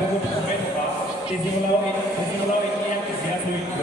বহুত সময় থকা তেজীমলাও এনে এক জিয়া চৰিত্ৰ।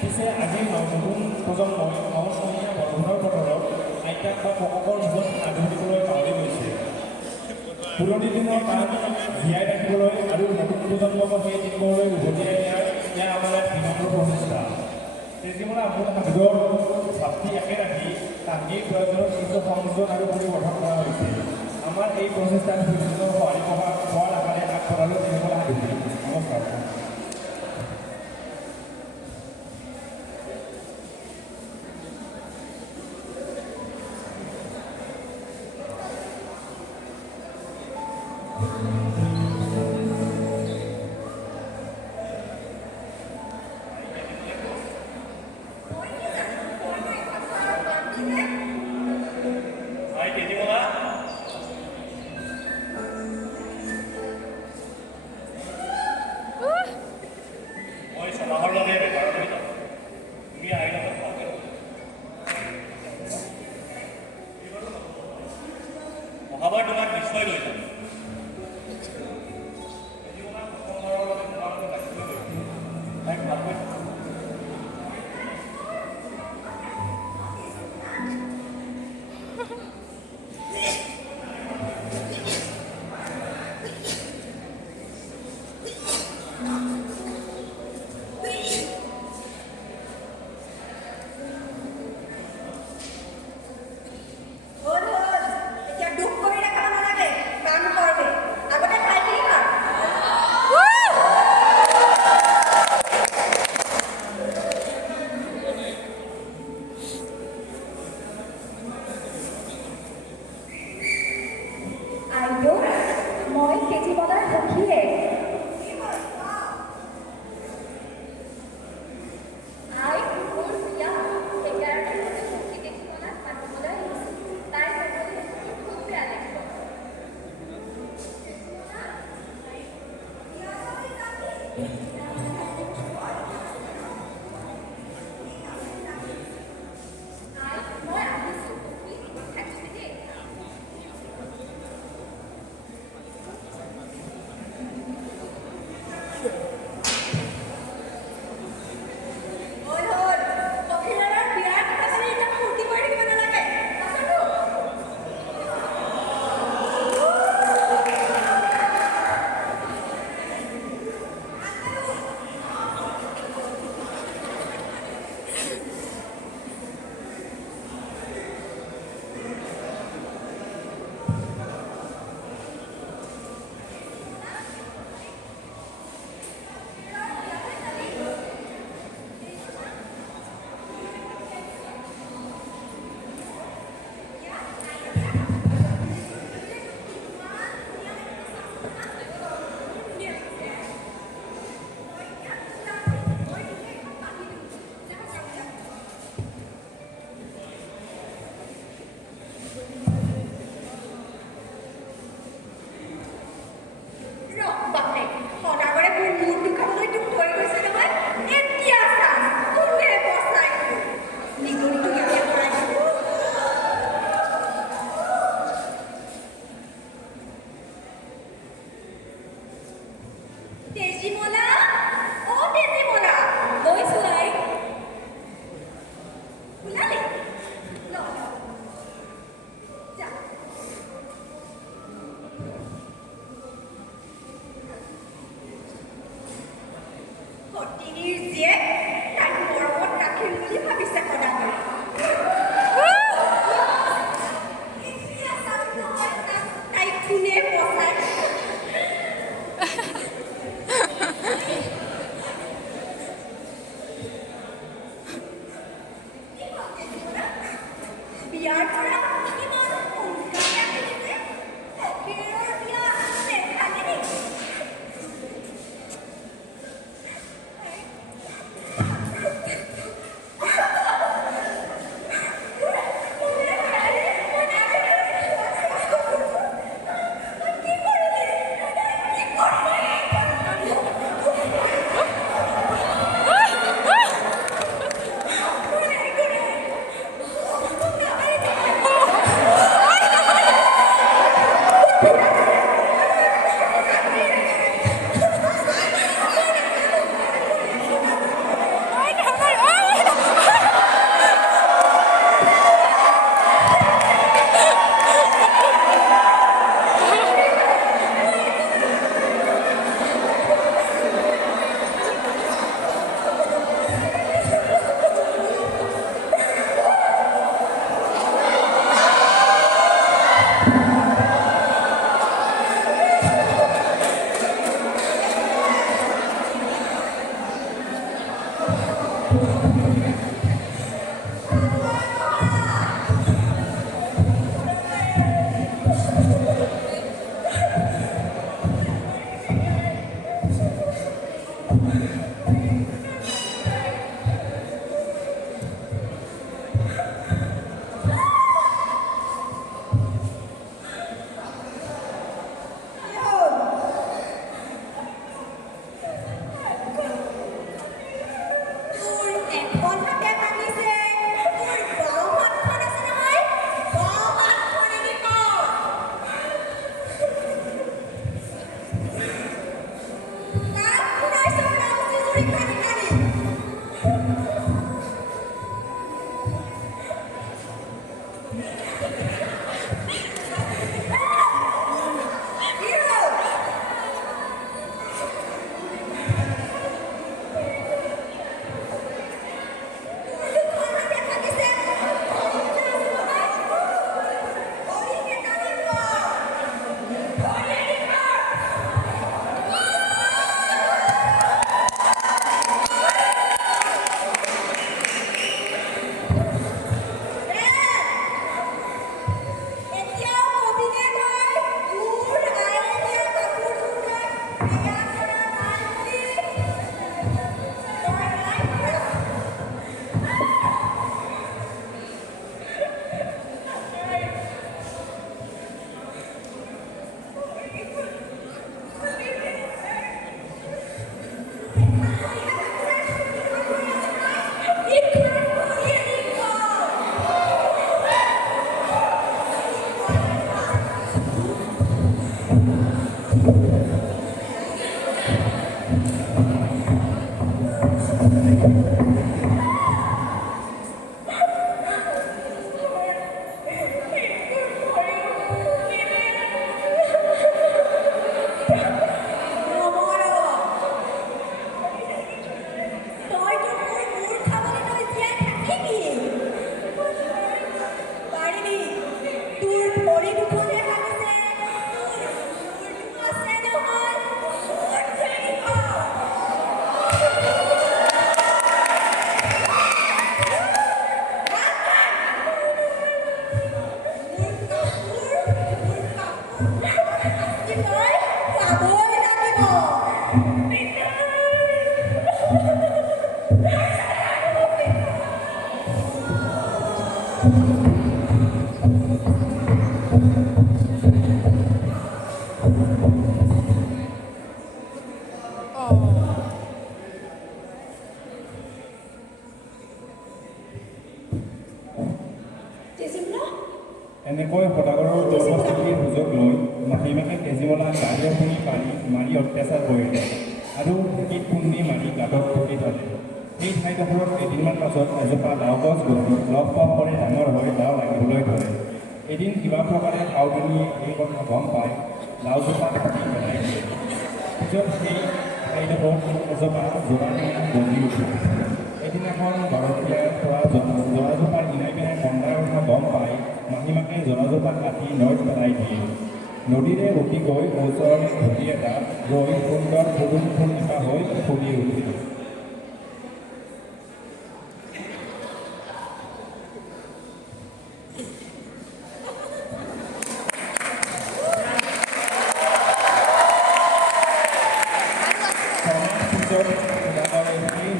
পিছে আজি নতুন প্ৰজন্মই নৱমহীয়া বৰষুণৰ বতৰত আইতাক বা ককাকৰ মুখত আদৰিবলৈ পাহৰি গৈছে। পুৰণি দিনৰ কাম জীয়াই ৰাখিবলৈ আৰু নতুন প্ৰজন্মক সেই দিনবোৰলৈ উভতি নিয়াৰ আমাৰ এক বিনম্ৰ প্ৰচেষ্টা। তেজীমলা আপোনাৰ সাধুৰ ভাৱটি একে ৰাখি কাহিনীৰ প্ৰয়োজনত কিছু সংযোজন আৰু পৰিৱৰ্তন কৰা হৈছে। আমাৰ এই প্ৰচেষ্টাৰ সঁহাৰি হোৱাৰ আশাৰে আগবঢ়ালোঁ তেজীমলা সাধুটি। নমস্কাৰ। মহাভাৰত তোমাক নিশ্চয় লৈ যাম। মই তেজীমলাৰ সখীয়ে। আই মোৰ বিয়া সেইকাৰণে সখী তেজীমলাক মাতিবলৈ আহিছোঁ। তাই নগ'লে খুব বেয়া লাগিব। মই আহিছোঁ সখী, থাকিবি দেই। তেজীমলা, অ তেজীমলা, গৈছোঁ আই। ওলালি যা। সতিনীৰ জীয়েক তাইক মৰমত ৰাখিম বুলি ভাবিছে সদাগৰে। তাইক কোনে বচাই? বিয়াৰ পৰা কিমান সোনকালে আহিছে। সখীৰৰ বিয়া নেখালে নেকি? কি কৰিলি? এনেকৈ সদাগৰৰ জন্মস্থলীৰ সুযোগ লৈ মাহীমাকে তেজীমলা গাড়ীয়ে শুনি মাৰি অত্যাচাৰ কৰিলে আৰু ঢেঁকীত খুন্দি মাৰি গাঁতত পুতি থলে। সেই ঠাইডোখৰত কেইদিনমান পাছত এজোপা লাও গছ গছি লহ পহ কৰি ডাঙৰ হৈ লাও লাগিবলৈ ধৰে। এদিন কিবা প্ৰকাৰে সাউদনীয়ে এই কথা গম পাই লাওজোপা কাটি পেলাই দিয়ে। পিছত সেই ঠাইডোখৰত এজোপা জোৰা টেঙা গজি উঠে। এদিনাখন গৰখীয়াৰ পৰা জৰাজোপা ইনাই পিনাই কন্দাৰ কথা গম পাই মাহীমাকে জৰাজোপা কাটি নৈত পেলাই দিয়ে। নদীৰে উটি গৈ ওচৰৰে ঘটি এটা ৰৈ সুন্দৰ পদুম ফুল এপাহ হৈ ফুলি উঠিল।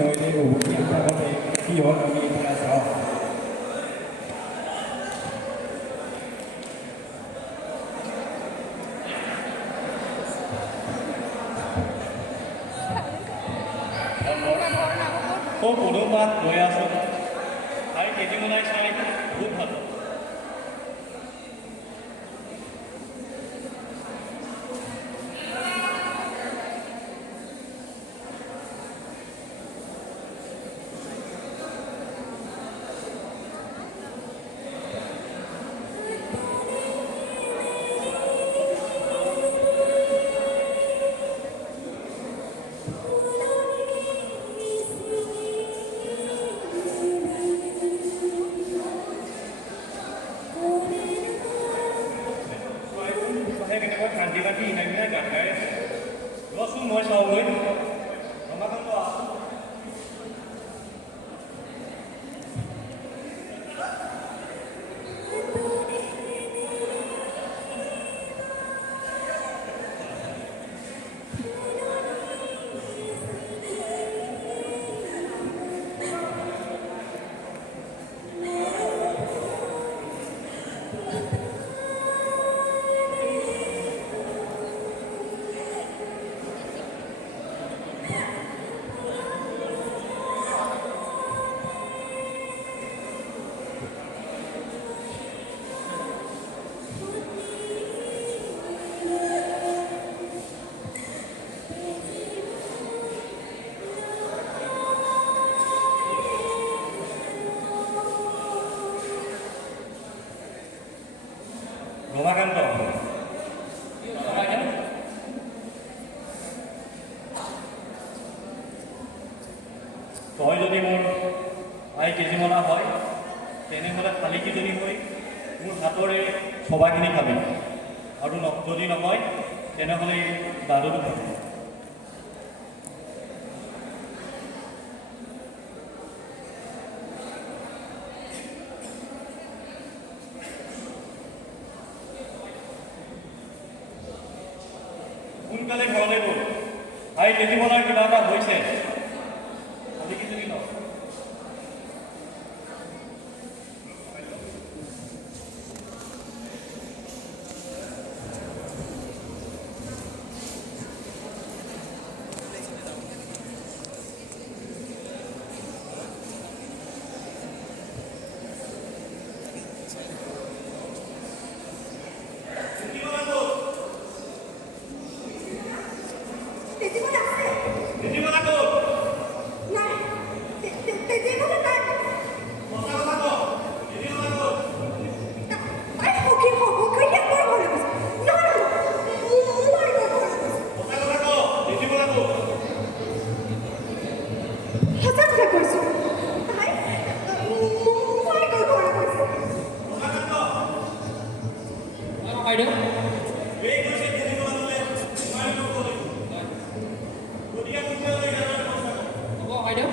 নৈলে উভতি থাকোঁতে কি হ'ল আমি এতিয়া চাওঁ। খুব পদুম পাত গৈ আছোঁ আৰু তেজীমলাই চাই খুব ভাল পাওঁ। কেনেকৈ শান্তি বান্ধি ইনাই মিনাই গান গাই আছে। ৰচোন মই চাওঁগৈ। ৰমাকান্ত তই যদি মোৰ আই তেজীমলা হয় তেনেহ'লে শালিকীজনী হৈ মোৰ হাতৰে সবাখিনি খাবি আৰু যদি নহয় তেনেহ'লে দাদুটো খাবি। সোনকালে ঘৰলৈ গ'ল। আই তেজীমলাৰ কিবা এটা হৈছে শালিকীজনী ন তেজীমলা আছে? তেজীমলা ক'ত নাই, তেজীমলা নাই। সঁচা কথা ক তেজীমলা ক'ত তাই সখীয়া বৰ ঘৰলৈ গৈছে। নহয়, মোৰ ঘৰলৈ গৈছে। সঁচা কথা ক তেজীমলা ক'ত সঁচা কথা কৈছোঁ। তাই মোৰ ঘৰলৈ গৈছে। সঁচা কথা বাইদেউ এই কৈছে তেজীমলালৈ তোমাৰ নক'লে গতিকে সোনকালে ইয়ালৈ ব্যৱস্থা কৰ হ'ব বাইদেউ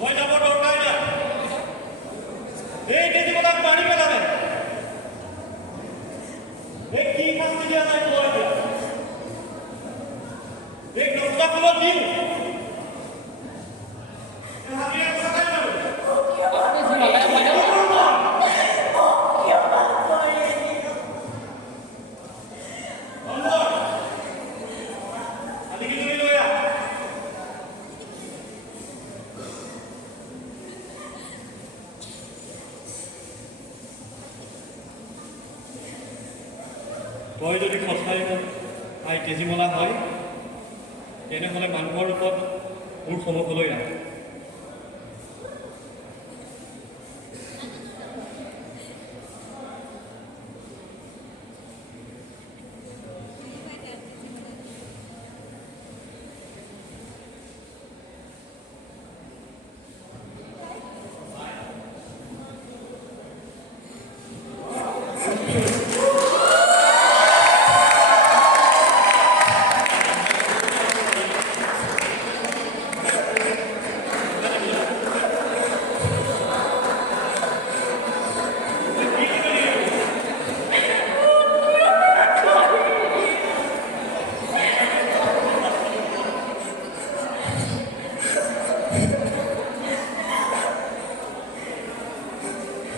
মই যাব দৰকাৰ নাই এই তেজীমলাক মাৰি পেলালে এই কি শাস্তি দিয়া যায় কয় এতিয়া এই নষ্টা ফলত দিম হাজিৰা কথা নাই বাৰু আপুনি যি ল'লে বাইদেউ শালিকীজনী লৈ আহ তই যদি সঁচাই আই তেজীমলা হয় তেনেহ'লে মানুহৰ ৰূপত মোৰ সন্মুখলৈ আহ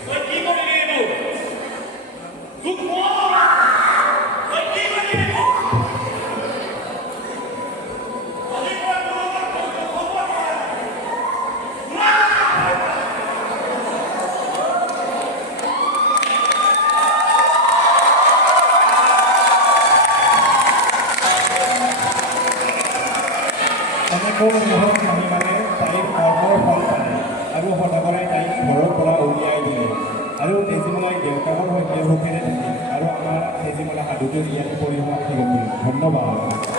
তই কি কৰিলি এইটো তোক তই কি কৰিলি আজিৰ পৰা তোৰ লগত খবৰ এনেকৈ মুহূৰ্ত মহিমানে তাইৰ কৰ্মৰ ফল পালে আৰু সদাগৰাই তাইক ঘৰৰ পৰা উলিয়াই দিলে আৰু তেজীমলাই দেউতাকৰ সৈতে সুখেৰে থাকিল আৰু আমাৰ তেজীমলা সাধুটো ইয়াতে পৰিসমাপ্তি কৰিল ধন্যবাদ